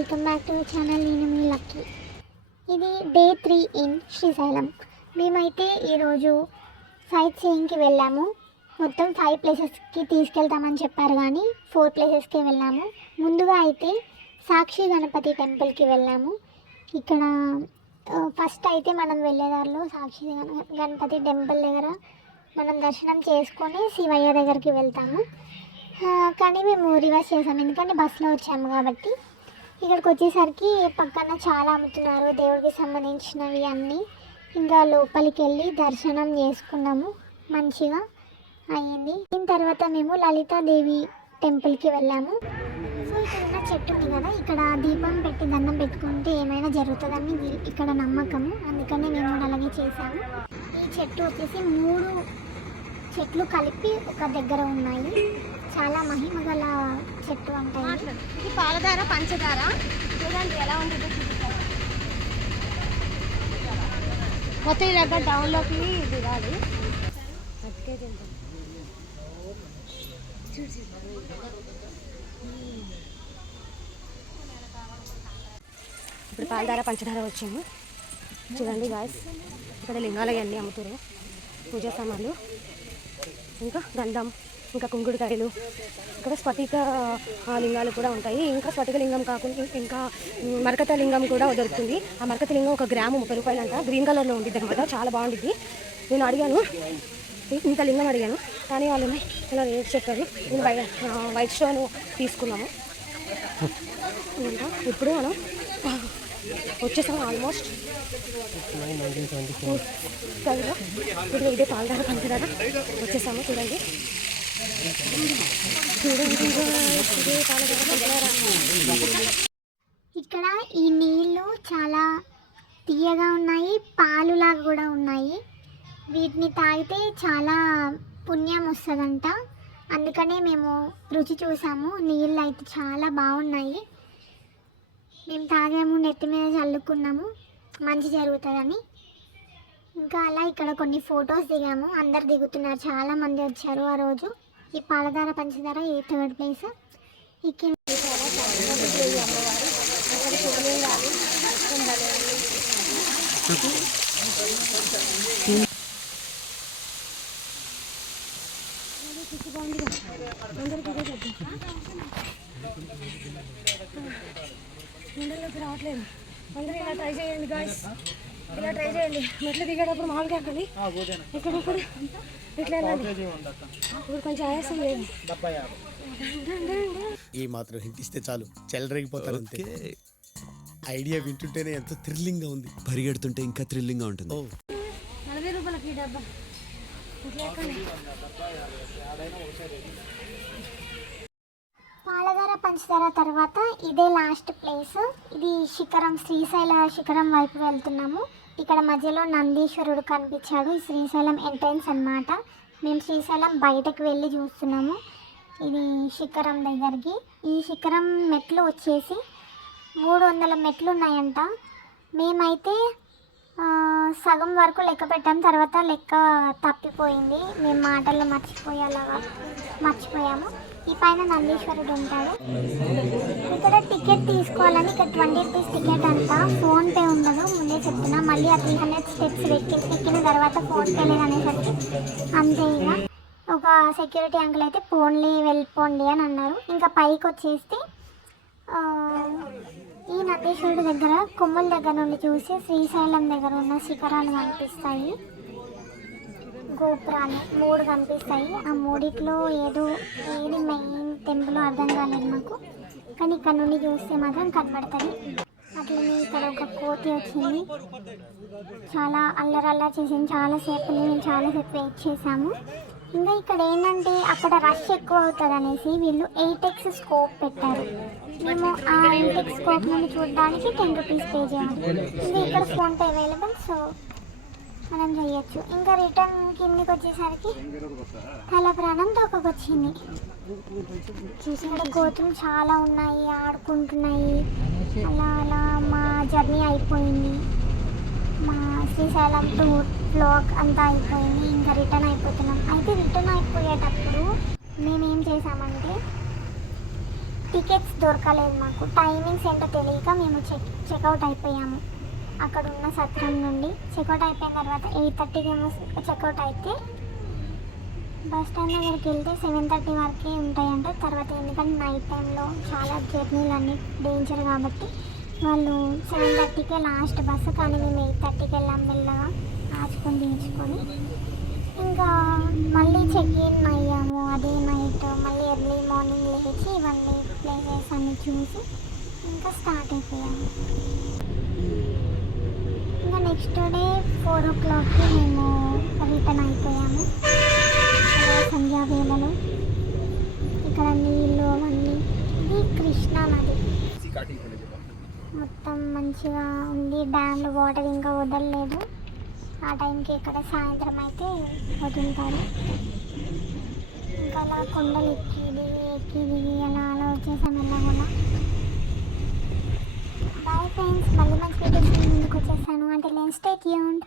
Welcome back to channel. నేను మీ Lucky. ఇది డే త్రీ ఇన్ శ్రీశైలం. మేమైతే ఈరోజు సైట్ సీయింగ్కి వెళ్ళాము. మొత్తం ఫైవ్ ప్లేసెస్కి తీసుకెళ్తామని చెప్పారు కానీ ఫోర్ ప్లేసెస్కి వెళ్ళాము. ముందుగా అయితే సాక్షి గణపతి టెంపుల్కి వెళ్ళాము. ఇక్కడ ఫస్ట్ అయితే మనం వెళ్ళేదారిలో సాక్షి గణపతి టెంపుల్ దగ్గర మనం దర్శనం చేసుకొని శివయ్య దగ్గరికి వెళ్తాము. కానీ మేము రివర్స్ చేసాము. ఎందుకంటే బస్సులో వచ్చాము కాబట్టి. ఇక్కడికి వచ్చేసరికి పక్కన చాలా అమ్ముతున్నారు దేవుడికి సంబంధించినవి అన్నీ. ఇంకా లోపలికి వెళ్ళి దర్శనం చేసుకున్నాము. మంచిగా అయ్యింది. దీని తర్వాత మేము లలితాదేవి టెంపుల్కి వెళ్ళాము. సో ఇక్కడ ఉన్న చెట్టు ఉంది కదా ఇక్కడ దీపం పెట్టి దండం పెట్టుకుంటే ఏమైనా జరుగుతుందని ఇక్కడ నమ్మకము. అందుకనే మేము అలాగే చేసాము ఈ చెట్టు వచ్చేసి మూడు చెట్లు కలిపి ఒక దగ్గర ఉన్నాయి. చాలా మహిమ గల చెట్టు అంటాయి. ఇది పాలధార పంచదార చూడండి ఎలా ఉంటుందో మొత్తం ఈ దగ్గర డౌన్లోకి దిగాలి. అటుకే తింటాం. ఇప్పుడు పాలధార పంచదార వచ్చింది. చూడండి గాయస్ ఇక్కడ లింగాలు అన్నీ అమ్ముతారు పూజా సామాన్లు. ఇంకా గంధం ఇంకా కుంకుడుకాయలు ఇక్కడ స్ఫటిక లింగాలు కూడా ఉంటాయి. ఇంకా స్ఫటిక లింగం కాకుండా ఇంకా మరకత లింగం కూడా దొరుకుతుంది. ఆ మరకత లింగం ఒక గ్రాము ముప్పై రూపాయలు అంట గ్రీన్ కలర్లో ఉంటుంది అనమాట చాలా బాగుంటుంది నేను అడిగాను. ఇంత లింగం అడిగాను. కానీ వాళ్ళు ఇలా రేట్ చెప్పారు. నేను వై వైట్ స్టోన్ తీసుకున్నాము. ఇంకా ఇప్పుడు మనం వచ్చేసాం ఆల్మోస్ట్. ఇప్పుడు ఇదే పాలదార పంచదార వచ్చేసాము చూడండి. చూడండి ఇదే పాలదార పంచదార ఇక్కడ ఈ నీళ్ళు చాలా తీయగా ఉన్నాయి పాలులాగా కూడా ఉన్నాయి. వీటిని తాగితే చాలా పుణ్యం వస్తుందంట. అందుకనే మేము రుచి చూసాము నీళ్ళు అయితే చాలా బాగున్నాయి. మేము తాగాము నెత్తి మీద చల్లుకున్నాము మంచి జరుగుతుందని. ఇంకా అలా ఇక్కడ కొన్ని ఫొటోస్ దిగాము. అందరు దిగుతున్నారు. చాలా మంది వచ్చారు ఆ రోజు. ఈ పాలధార పంచదార ఈ థర్డ్ ప్లేస్. ఈ రావట్లేదు. అందరూ ఇలా ట్రై చేయండి గాయస్ ఇలా ట్రై చేయండి. మెట్లు దిగేటప్పుడు మామూలుగా ఎక్కండి ఎక్కడప్పుడు ఇట్లా ఇప్పుడు కొంచెం ఆయాసం లేదు. ఈ మాత్రం హింట్ ఇస్తే చాలు. చెలరేగిపోతారు అంతే. ఐడియా వింటుంటేనే ఎంతో థ్రిల్లింగ్గా ఉంది. పరిగెడుతుంటే ఇంకా థ్రిల్లింగ్గా ఉంటుంది నలభై రూపాయలకి డబ్బా. ఇట్లా ఎక్కండి. పాలధార పంచదార తర్వాత ఇదే లాస్ట్ ప్లేస్ ఇది శిఖరం శ్రీశైల శిఖరం వైపు వెళ్తున్నాము. ఇక్కడ మధ్యలో నందీశ్వరుడు కనిపించాడు. ఈ శ్రీశైలం ఎంట్రన్స్ అన్నమాట. మేము శ్రీశైలం బయటకు వెళ్ళి చూస్తున్నాము. ఇది శిఖరం దగ్గరికి. ఈ శిఖరం మెట్లు వచ్చేసి మూడు వందల మెట్లు ఉన్నాయంట. మేమైతే సగం వరకు లెక్క పెట్టాం. తర్వాత లెక్క తప్పిపోయింది. మేము మాటల్లో మర్చిపోయేలాగా మర్చిపోయాము. ఈ పైన నందీశ్వరుడు ఉంటాడు. ఇక్కడ టికెట్ తీసుకోవాలని ఇక్కడ ట్వంటీ రూపీస్ టికెట్ అంట ఫోన్ పే ఉండదు. ముందే చెప్తున్నా మళ్ళీ ఆ త్రీ హండ్రెడ్ స్టెప్స్ ఎక్కి ఎక్కిన తర్వాత ఫోన్ పే లేదు అనేసరికి అంతే ఇక. ఒక సెక్యూరిటీ అంకుల్ అయితే ఫోన్లీ వెళ్ళిపోండి అని అన్నారు. ఇంకా పైకి వచ్చేస్తే ఆ, ఈ నందీశ్వరుడు దగ్గర కొమ్ముల దగ్గర నుండి చూసి శ్రీశైలం దగ్గర ఉన్న శిఖరాలు కనిపిస్తాయి. గోపురాలు మూడు కనిపిస్తాయి. ఆ మూడిట్లో ఏదో ఏది మెయిన్ టెంపుల్ అర్థం కాలేదు మాకు. కానీ ఇక్కడ నుండి చూస్తే మాత్రం కనబడుతుంది. అట్లనే ఇక్కడ ఒక కోతి వచ్చింది. చాలా అల్లరల్లా చేసింది. చాలాసేపు మేము చాలాసేపు వెయిట్ చేసాము ఇంకా ఇక్కడ ఏంటంటే అక్కడ రష్ ఎక్కువ అవుతుంది అనేసి వీళ్ళు ఎయిటెక్స్ స్కోప్ పెట్టారు. మేము ఆ ఎయిటెక్స్ స్కోప్ నుండి చూడడానికి టెన్ రూపీస్ పే చేయాలి. ఇంకా ఇక్కడ ఫోన్పే అవైలబుల్ సో మనం చేయొచ్చు. ఇంకా రిటర్న్ కిందికి వచ్చేసరికి తల ప్రాణం తోకకొచ్చింది ఇక్కడ గోతులు చాలా ఉన్నాయి ఆడుకుంటున్నాయి. అలా అలా మా జర్నీ అయిపోయింది. మా శ్రీశైలం టూర్ బ్లాగ్ అంతా అయిపోయింది. ఇంకా రిటర్న్ అయిపోతున్నాం. అయితే రిటర్న్ అయిపోయేటప్పుడు మేమేం చేసామంటే టికెట్స్ దొరకలేదు మాకు. టైమింగ్స్ ఏంటో తెలియక మేము చెక్ చెక్అవుట్ అయిపోయాము. అక్కడ ఉన్న సత్రం నుండి చెక్అవుట్ అయిపోయిన తర్వాత ఎయిట్ థర్టీకి ఏమో చెక్అవుట్ అయితే బస్ స్టాండ్ దగ్గరికి వెళ్తే సెవెన్ థర్టీ వరకే ఉంటాయంట. తర్వాత ఎందుకంటే నైట్ టైంలో చాలా జర్నీలు అన్ని డేంజర్ కాబట్టి వాళ్ళు సెవెన్ థర్టీకే లాస్ట్ బస్సు కానీ మేము ఎయిట్ థర్టీకి వెళ్ళాం మెల్లగా ఆచుకొని దించుకొని. ఇంకా మళ్ళీ చెక్ ఇన్ అయ్యాము అదే నైట్. మళ్ళీ ఎర్లీ మార్నింగ్ లేచి ఇవన్నీ ప్లేసెస్ అన్ని చూసి ఇంకా స్టార్ట్ అయిపోయాము. ఇంకా నెక్స్ట్ డే ఫోర్ ఓ క్లాక్కి మేము రిటర్న్ అయిపోయాము. సంధ్యా వేళలో ఇక్కడ నీళ్ళు అవన్నీ ఇది కృష్ణా నది. మొత్తం మంచిగా ఉంది డ్యామ్లో వాటర్ ఇంకా వదలలేదు. ఆ టైంకి ఇక్కడ సాయంత్రం అయితే వదులుతారు. ఇంకా అలా కొండలు ఎక్కి దిగి ఎక్కి దిగి అలా tuned.